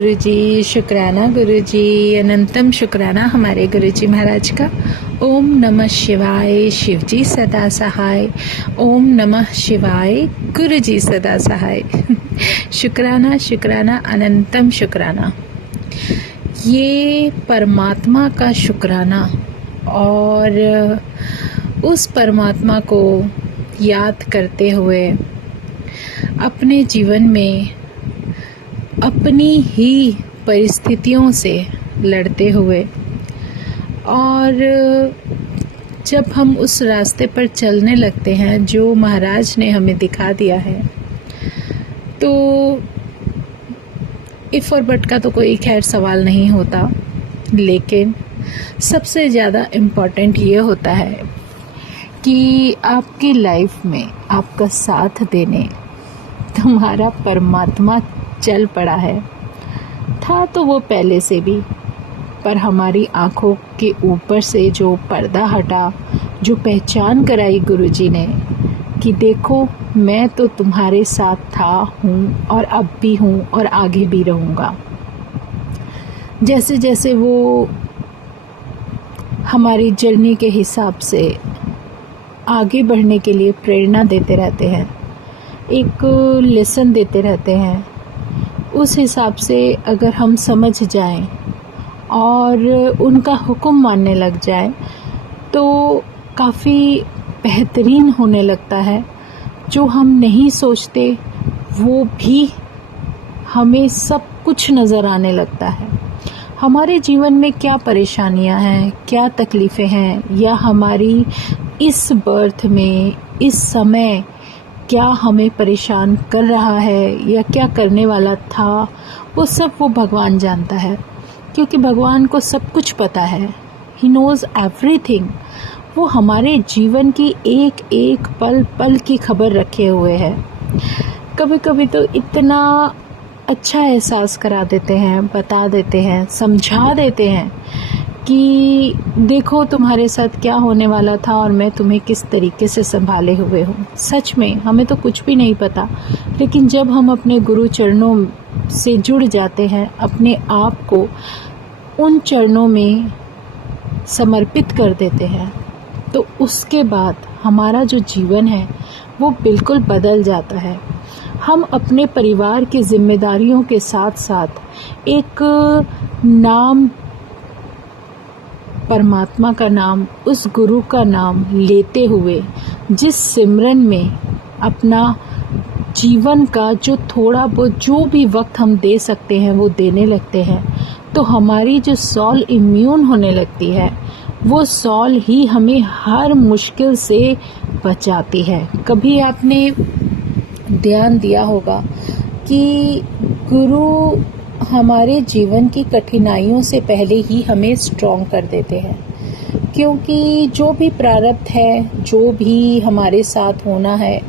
गुरु जी शुक्राना, गुरु जी अनंतम शुक्राना हमारे गुरु जी महाराज का। ओम नमः शिवाय, शिव जी सदा सहाय। ओम नमः शिवाय, गुरु जी सदा सहाय। शुक्राना शुक्राना अनंतम शुक्राना। ये परमात्मा का शुक्राना और उस परमात्मा को याद करते हुए अपने जीवन में अपनी ही परिस्थितियों से लड़ते हुए और जब हम उस रास्ते पर चलने लगते हैं जो महाराज ने हमें दिखा दिया है, तो इफ़ और बट का तो कोई खैर सवाल नहीं होता, लेकिन सबसे ज़्यादा इम्पॉर्टेंट ये होता है कि आपकी लाइफ में आपका साथ देने तुम्हारा परमात्मा चल पड़ा है। था तो वो पहले से भी, पर हमारी आँखों के ऊपर से जो पर्दा हटा, जो पहचान कराई गुरुजी ने कि देखो मैं तो तुम्हारे साथ था, हूँ और अब भी हूँ और आगे भी रहूँगा। जैसे जैसे वो हमारी जर्नी के हिसाब से आगे बढ़ने के लिए प्रेरणा देते रहते हैं, एक लेसन देते रहते हैं, उस हिसाब से अगर हम समझ जाएं और उनका हुक्म मानने लग जाएं तो काफ़ी बेहतरीन होने लगता है। जो हम नहीं सोचते वो भी हमें सब कुछ नज़र आने लगता है। हमारे जीवन में क्या परेशानियां हैं, क्या तकलीफ़ें हैं, या हमारी इस बर्थ में इस समय क्या हमें परेशान कर रहा है या क्या करने वाला था, वो सब वो भगवान जानता है, क्योंकि भगवान को सब कुछ पता है। He knows everything. वो हमारे जीवन की एक एक पल पल की खबर रखे हुए है। कभी कभी तो इतना अच्छा एहसास करा देते हैं, बता देते हैं, समझा देते हैं कि देखो तुम्हारे साथ क्या होने वाला था और मैं तुम्हें किस तरीके से संभाले हुए हूँ। सच में हमें तो कुछ भी नहीं पता, लेकिन जब हम अपने गुरु चरणों से जुड़ जाते हैं, अपने आप को उन चरणों में समर्पित कर देते हैं, तो उसके बाद हमारा जो जीवन है वो बिल्कुल बदल जाता है। हम अपने परिवार की जिम्मेदारियों के साथ साथ एक नाम, परमात्मा का नाम, उस गुरु का नाम लेते हुए जिस सिमरन में अपना जीवन का जो थोड़ा बहुत जो भी वक्त हम दे सकते हैं वो देने लगते हैं, तो हमारी जो सॉल इम्यून होने लगती है, वो सॉल ही हमें हर मुश्किल से बचाती है। कभी आपने ध्यान दिया होगा कि गुरु हमारे जीवन की कठिनाइयों से पहले ही हमें स्ट्रॉन्ग कर देते हैं, क्योंकि जो भी प्रारब्ध है, जो भी हमारे साथ होना है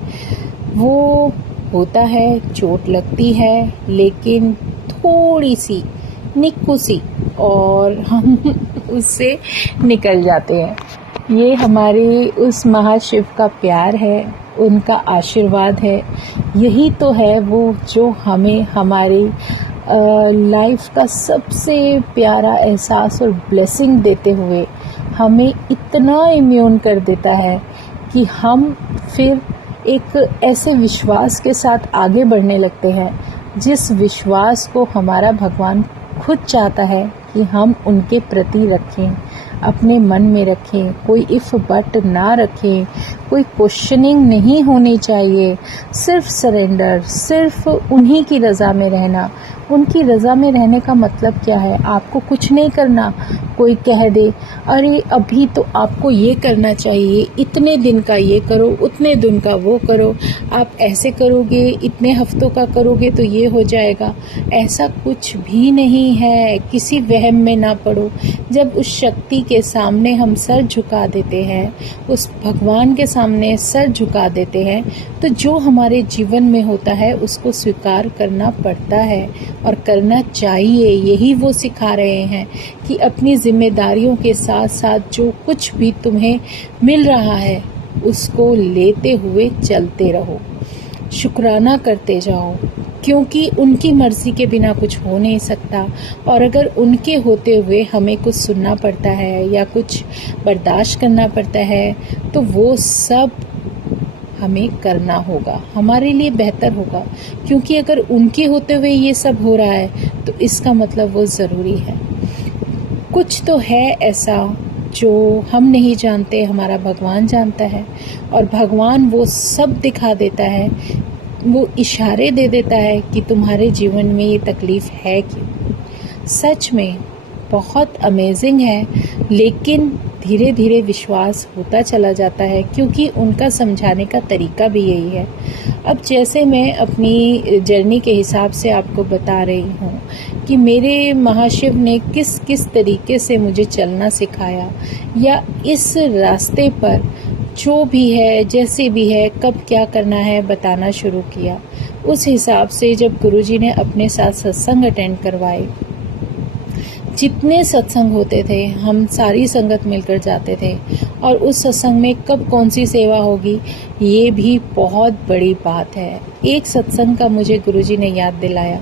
वो होता है, चोट लगती है, लेकिन थोड़ी सी निक्कू सी और हम उससे निकल जाते हैं। ये हमारे उस महाशिव का प्यार है, उनका आशीर्वाद है। यही तो है वो जो हमें हमारी लाइफ का सबसे प्यारा एहसास और ब्लेसिंग देते हुए हमें इतना इम्यून कर देता है कि हम फिर एक ऐसे विश्वास के साथ आगे बढ़ने लगते हैं, जिस विश्वास को हमारा भगवान खुद चाहता है कि हम उनके प्रति रखें, अपने मन में रखें, कोई इफ़ बट ना रखें, कोई क्वेश्चनिंग नहीं होनी चाहिए, सिर्फ सरेंडर, सिर्फ उन्हीं की रज़ा में रहना। उनकी रज़ा में रहने का मतलब क्या है? आपको कुछ नहीं करना। कोई कह दे अरे अभी तो आपको ये करना चाहिए, इतने दिन का ये करो, उतने दिन का वो करो, आप ऐसे करोगे, इतने हफ्तों का करोगे तो ये हो जाएगा। ऐसा कुछ भी नहीं है, किसी वहम में ना पड़ो। जब उस शक्ति के सामने हम सर झुका देते हैं, उस भगवान के सामने सर झुका देते हैं, तो जो हमारे जीवन में होता है उसको स्वीकार करना पड़ता है और करना चाहिए। यही वो सिखा रहे हैं कि अपनी जिम्मेदारियों के साथ साथ जो कुछ भी तुम्हें मिल रहा है उसको लेते हुए चलते रहो, शुक्राना करते जाओ, क्योंकि उनकी मर्ज़ी के बिना कुछ हो नहीं सकता। और अगर उनके होते हुए हमें कुछ सुनना पड़ता है या कुछ बर्दाश्त करना पड़ता है तो वो सब हमें करना होगा, हमारे लिए बेहतर होगा। क्योंकि अगर उनके होते हुए ये सब हो रहा है तो इसका मतलब वो ज़रूरी है। कुछ तो है ऐसा जो हम नहीं जानते, हमारा भगवान जानता है। और भगवान वो सब दिखा देता है, वो इशारे दे देता है कि तुम्हारे जीवन में ये तकलीफ़ है क्यों। सच में बहुत अमेजिंग है, लेकिन धीरे धीरे विश्वास होता चला जाता है क्योंकि उनका समझाने का तरीका भी यही है। अब जैसे मैं अपनी जर्नी के हिसाब से आपको बता रही हूँ कि मेरे महाशिव ने किस किस तरीके से मुझे चलना सिखाया, या इस रास्ते पर जो भी है, जैसे भी है, कब क्या करना है बताना शुरू किया। उस हिसाब से जब गुरुजी ने अपने साथ सत्संग अटेंड करवाए, जितने सत्संग होते थे हम सारी संगत मिलकर जाते थे, और उस सत्संग में कब कौन सी सेवा होगी ये भी बहुत बड़ी बात है। एक सत्संग का मुझे गुरुजी ने याद दिलाया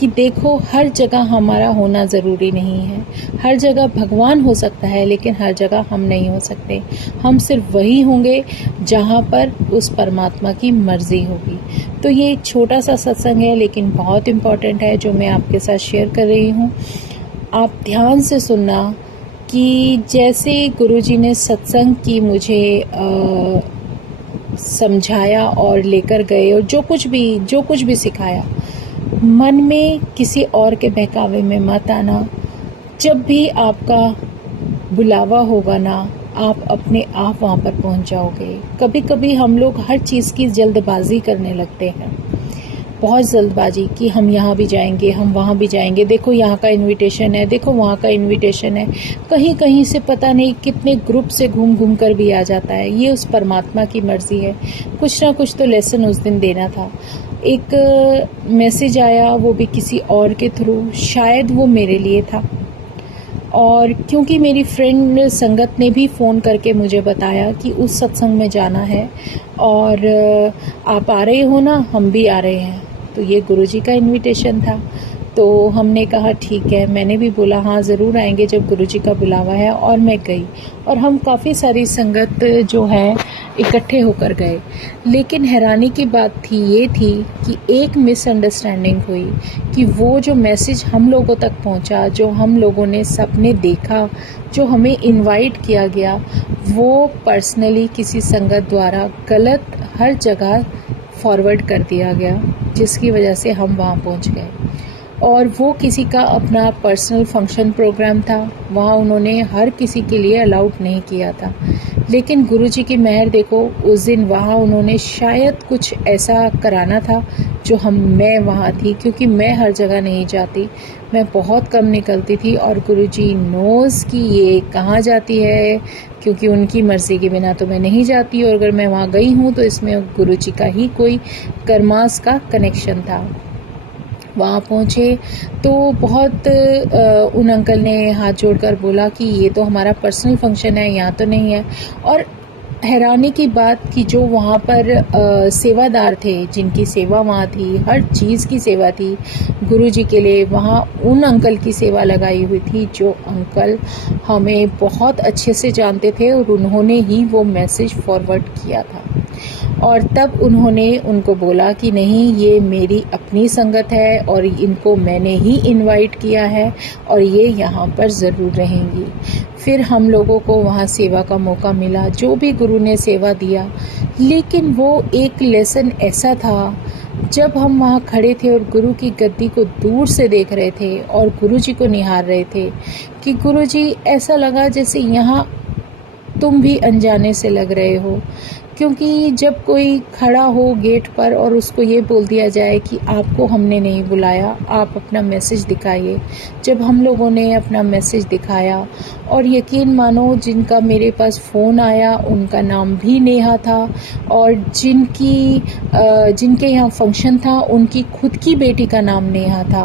कि देखो, हर जगह हमारा होना ज़रूरी नहीं है। हर जगह भगवान हो सकता है, लेकिन हर जगह हम नहीं हो सकते। हम सिर्फ वही होंगे जहाँ पर उस परमात्मा की मर्ज़ी होगी। तो ये एक छोटा सा सत्संग है, लेकिन बहुत इम्पॉर्टेंट है, जो मैं आपके साथ शेयर कर रही हूँ। आप ध्यान से सुनना कि जैसे गुरुजी ने सत्संग की मुझे समझाया और लेकर गए, और जो कुछ भी सिखाया, मन में किसी और के बहकावे में मत आना। जब भी आपका बुलावा होगा ना, आप अपने आप वहाँ पर पहुँच जाओगे। कभी कभी हम लोग हर चीज़ की जल्दबाजी करने लगते हैं, बहुत जल्दबाजी, कि हम यहाँ भी जाएंगे, हम वहाँ भी जाएंगे, देखो यहाँ का इनविटेशन है, देखो वहाँ का इनविटेशन है। कहीं कहीं से पता नहीं कितने ग्रुप से घूम घूम कर भी आ जाता है। ये उस परमात्मा की मर्ज़ी है। कुछ ना कुछ तो लेसन उस दिन देना था। एक मैसेज आया, वो भी किसी और के थ्रू, शायद वो मेरे लिए था। और क्योंकि मेरी फ्रेंड संगत ने भी फ़ोन करके मुझे बताया कि उस सत्संग में जाना है और आप आ रहे हो ना, हम भी आ रहे हैं, तो ये गुरुजी का इनविटेशन था। तो हमने कहा ठीक है, मैंने भी बोला हाँ ज़रूर आएंगे जब गुरुजी का बुलावा है, और मैं गई। और हम काफ़ी सारी संगत जो है इकट्ठे होकर गए। लेकिन हैरानी की बात ये थी कि एक मिसअंडरस्टैंडिंग हुई कि वो जो मैसेज हम लोगों तक पहुंचा, जो हम लोगों ने सबने देखा, जो हमें इनवाइट किया गया, वो पर्सनली किसी संगत द्वारा गलत हर जगह फॉरवर्ड कर दिया गया, जिसकी वजह से हम वहाँ पहुँच गए। और वो किसी का अपना पर्सनल फंक्शन प्रोग्राम था, वहाँ उन्होंने हर किसी के लिए अलाउड नहीं किया था। लेकिन गुरुजी की मेहर देखो, उस दिन वहाँ उन्होंने शायद कुछ ऐसा कराना था जो मैं वहाँ थी, क्योंकि मैं हर जगह नहीं जाती, मैं बहुत कम निकलती थी। और गुरुजी नोज़ कि ये कहाँ जाती है, क्योंकि उनकी मर्ज़ी के बिना तो मैं नहीं जाती, और अगर मैं वहाँ गई हूँ तो इसमें गुरुजी का ही कोई कर्मास का कनेक्शन था। वहाँ पहुँचे तो बहुत उन अंकल ने हाथ जोड़कर बोला कि ये तो हमारा पर्सनल फंक्शन है, यहाँ तो नहीं है। और हैरानी की बात कि जो वहाँ पर सेवादार थे, जिनकी सेवा वहाँ थी, हर चीज़ की सेवा थी गुरुजी के लिए, वहाँ उन अंकल की सेवा लगाई हुई थी, जो अंकल हमें बहुत अच्छे से जानते थे, और उन्होंने ही वो मैसेज फॉरवर्ड किया था। और तब उन्होंने उनको बोला कि नहीं, ये मेरी अपनी संगत है और इनको मैंने ही इनवाइट किया है और ये यहाँ पर ज़रूर रहेंगी। फिर हम लोगों को वहाँ सेवा का मौका मिला, जो भी गुरु ने सेवा दिया। लेकिन वो एक लेसन ऐसा था, जब हम वहाँ खड़े थे और गुरु की गद्दी को दूर से देख रहे थे और गुरुजी को निहार रहे थे, कि गुरुजी ऐसा लगा जैसे यहाँ तुम भी अनजाने से लग रहे हो। क्योंकि जब कोई खड़ा हो गेट पर और उसको ये बोल दिया जाए कि आपको हमने नहीं बुलाया, आप अपना मैसेज दिखाइए। जब हम लोगों ने अपना मैसेज दिखाया, और यकीन मानो जिनका मेरे पास फ़ोन आया उनका नाम भी नेहा था, और जिनके यहाँ फंक्शन था उनकी खुद की बेटी का नाम नेहा था।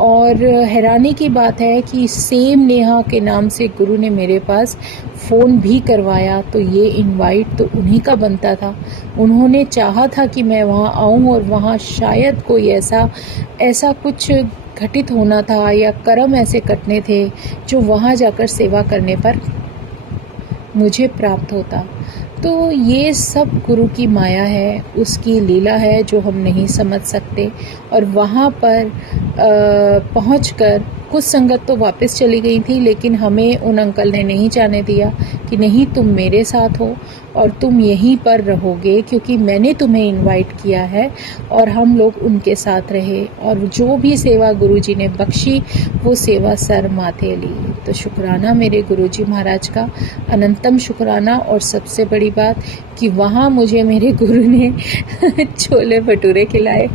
और हैरानी की बात है कि सेम नेहा के नाम से गुरु ने मेरे पास फ़ोन भी करवाया तो ये इनवाइट तो उन्हीं का बनता था। उन्होंने चाहा था कि मैं वहाँ आऊँ और वहाँ शायद कोई ऐसा कुछ घटित होना था या कर्म ऐसे कटने थे जो वहाँ जाकर सेवा करने पर मुझे प्राप्त होता। तो ये सब गुरु की माया है, उसकी लीला है जो हम नहीं समझ सकते। और वहाँ पर पहुंचकर कुछ संगत तो वापस चली गई थी, लेकिन हमें उन अंकल ने नहीं जाने दिया कि नहीं, तुम मेरे साथ हो और तुम यहीं पर रहोगे क्योंकि मैंने तुम्हें इनवाइट किया है। और हम लोग उनके साथ रहे और जो भी सेवा गुरुजी ने बख्शी वो सेवा सर माथे ली। तो शुक्राना मेरे गुरुजी महाराज का, अनंतम शुक्राना। और सबसे बड़ी बात कि वहाँ मुझे मेरे गुरु ने छोले भटूरे खिलाए,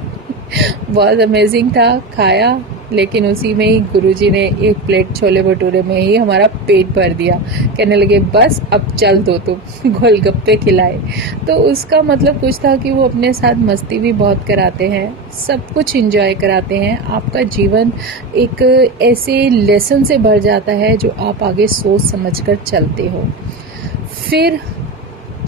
बहुत अमेजिंग था। खाया, लेकिन उसी में ही गुरुजी ने एक प्लेट छोले भटूरे में ही हमारा पेट भर दिया। कहने लगे बस अब चल दो तुम, गोलगप्पे खिलाए। तो उसका मतलब कुछ था कि वो अपने साथ मस्ती भी बहुत कराते हैं, सब कुछ एंजॉय कराते हैं। आपका जीवन एक ऐसे लेसन से भर जाता है जो आप आगे सोच समझ कर चलते हो। फिर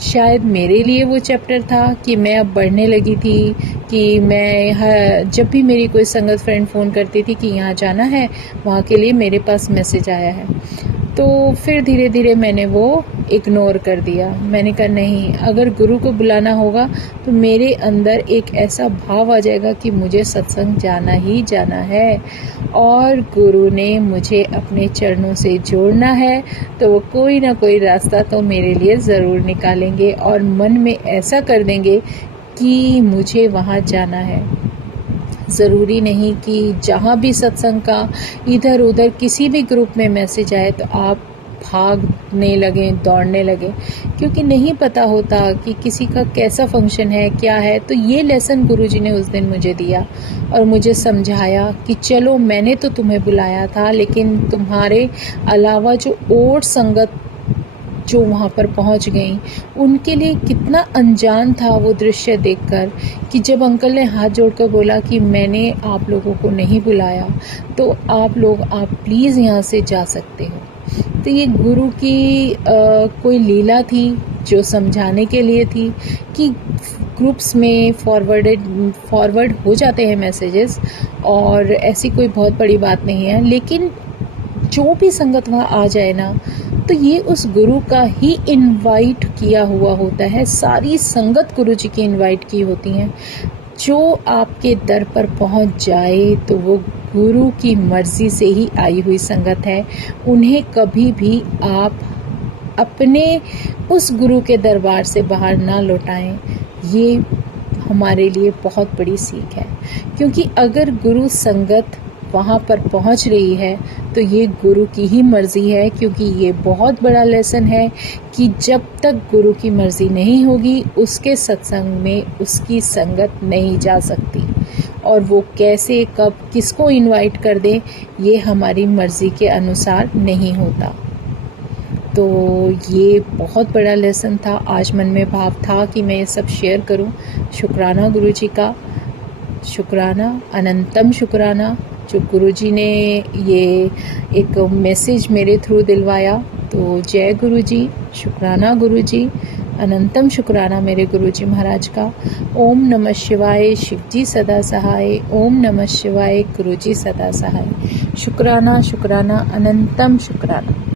शायद मेरे लिए वो चैप्टर था कि मैं अब बढ़ने लगी थी कि मैं जब भी मेरी कोई संगत फ्रेंड फ़ोन करती थी कि यहाँ जाना है, वहाँ के लिए मेरे पास मैसेज आया है। तो फिर धीरे धीरे मैंने वो इग्नोर कर दिया। मैंने कहा नहीं, अगर गुरु को बुलाना होगा तो मेरे अंदर एक ऐसा भाव आ जाएगा कि मुझे सत्संग जाना ही जाना है और गुरु ने मुझे अपने चरणों से जोड़ना है, तो वो कोई ना कोई रास्ता तो मेरे लिए ज़रूर निकालेंगे और मन में ऐसा कर देंगे कि मुझे वहाँ जाना है। ज़रूरी नहीं कि जहाँ भी सत्संग का इधर उधर किसी भी ग्रुप में मैसेज आए तो आप भागने लगें, दौड़ने लगें, क्योंकि नहीं पता होता कि किसी का कैसा फंक्शन है, क्या है। तो ये लेसन गुरुजी ने उस दिन मुझे दिया और मुझे समझाया कि चलो मैंने तो तुम्हें बुलाया था, लेकिन तुम्हारे अलावा जो और संगत जो वहाँ पर पहुँच गई उनके लिए कितना अनजान था वो दृश्य देखकर कि जब अंकल ने हाथ जोड़कर बोला कि मैंने आप लोगों को नहीं बुलाया, तो आप प्लीज़ यहाँ से जा सकते हो। तो ये गुरु की कोई लीला थी जो समझाने के लिए थी कि ग्रुप्स में फॉरवर्ड हो जाते हैं मैसेजेस और ऐसी कोई बहुत बड़ी बात नहीं है, लेकिन जो भी संगत वहाँ आ जाए ना, तो ये उस गुरु का ही इनवाइट किया हुआ होता है। सारी संगत गुरु जी की इनवाइट की होती हैं। जो आपके दर पर पहुंच जाए तो वो गुरु की मर्जी से ही आई हुई संगत है। उन्हें कभी भी आप अपने उस गुरु के दरबार से बाहर ना लौटाएं। ये हमारे लिए बहुत बड़ी सीख है, क्योंकि अगर गुरु संगत वहाँ पर पहुँच रही है तो ये गुरु की ही मर्ज़ी है। क्योंकि ये बहुत बड़ा लेसन है कि जब तक गुरु की मर्ज़ी नहीं होगी उसके सत्संग में उसकी संगत नहीं जा सकती, और वो कैसे कब किसको इनवाइट कर दे ये हमारी मर्ज़ी के अनुसार नहीं होता। तो ये बहुत बड़ा लेसन था। आज मन में भाव था कि मैं ये सब शेयर करूं। शुक्राना गुरु जी का, शुक्राना, अनंतम शुक्राना जो गुरुजी ने ये एक मैसेज मेरे थ्रू दिलवाया। तो जय गुरुजी, शुक्राना गुरुजी, अनंतम शुक्राना मेरे गुरुजी महाराज का। ओम नमः शिवाय, शिवजी सदा सहाय। ओम नमः शिवाय, गुरुजी सदा सहाय। शुक्राना शुक्राना, अनंतम शुक्राना।